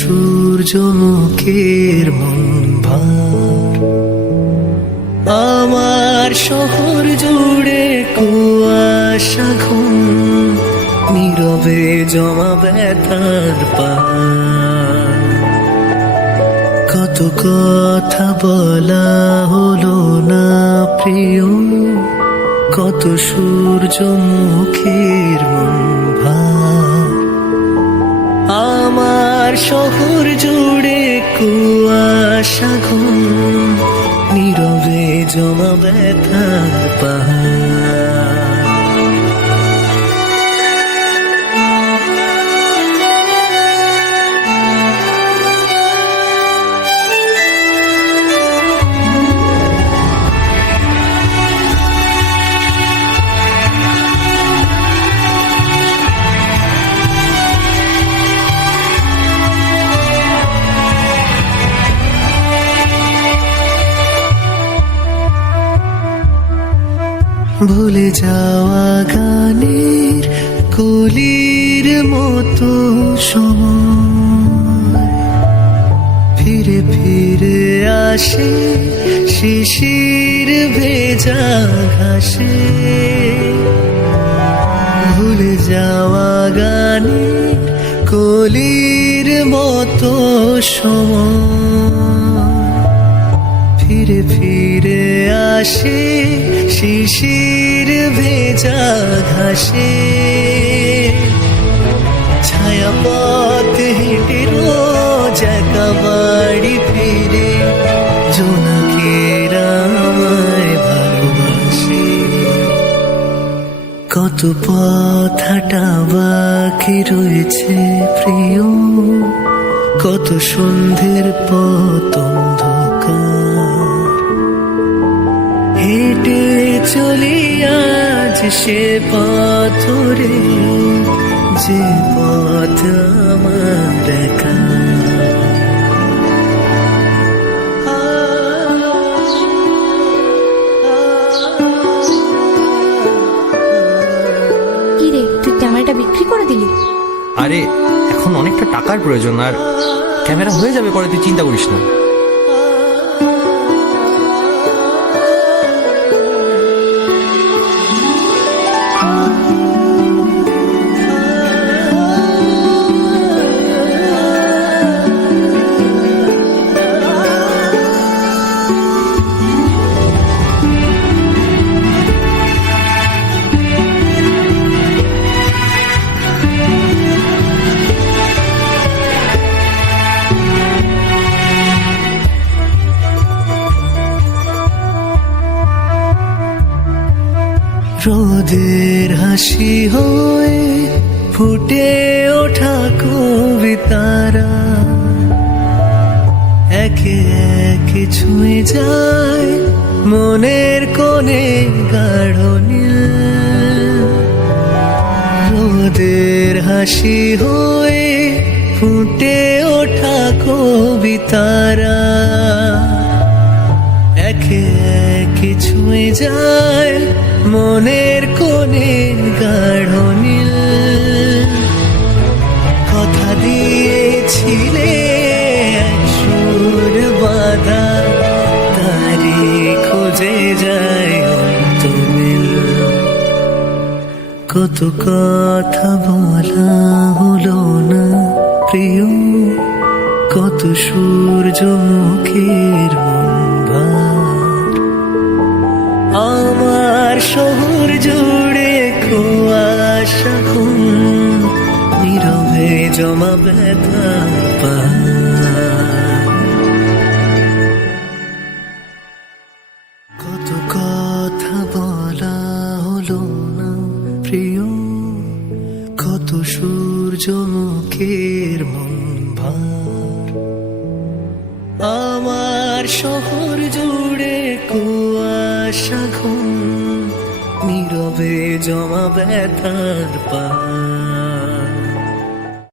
সূর্যমুখীর মন ভার। আমার শহর জুড়ে কুয়াশা ঘুম নীরবে জমা ব্যথার কত কথা বলা হলো না প্রিয়, কত সূর্যমুখীর মন ভার। আমার শহর জুড়ে কুয়াশা ঘুম নীরবে জমা ব্যথা পাহাড়। ভুলে যাওয়া গানের কলির মতো সময়। ফিরে ফিরে আসে শিশির ভেজা ঘাসে। ভুলে যাওয়া গানের কলির মতো সময়। ফিরে ফিরে আসে, শিশির ভেজা ঘাসে। ছায়া পথ হেঁটে রোজ বাড়ি ফিরে, জোনাকেরা ভালোবাসে। কত পথ হাঁটা বাকি রয়েছে প্রিয়, কত সন্ধ্যের পথ অন্ধকার হেঁটে চলি আজ সে পথরে যে পথ আমার একা কি রে তুই ক্যামেরাটা বিক্রি করে দিলি? আরে এখন অনেকটা টাকার প্রয়োজন আর ক্যামেরা হয়ে যাবে পরে তুই চিন্তা করিস না। রোদের হাসি হয়ে ফুটে ওঠা কবিতারা একে একে ছুঁয়ে যায় মনের কোণে গাঢ় রোদের হাসি হয়ে ফুটে ওঠা কবিতারা একে একে ছুঁয়ে যায় মনের কোণে গাঢ় নীল। কথা দিয়েছিলে সুর বাধা, তারি খোঁজে যায় অন্তমিল। কত কথা বলা হলো না প্রিয়, কত সূর্যমুখীর মন শহর জুড়ে কুয়াশা নীরবে জমা ব্যথা কথা বলা প্রিয়, কত সূর্যমুখীর আমার শহর জুড়ে কুয়াশা ঘুম নীরবে জমা ব্যথার পাহাড়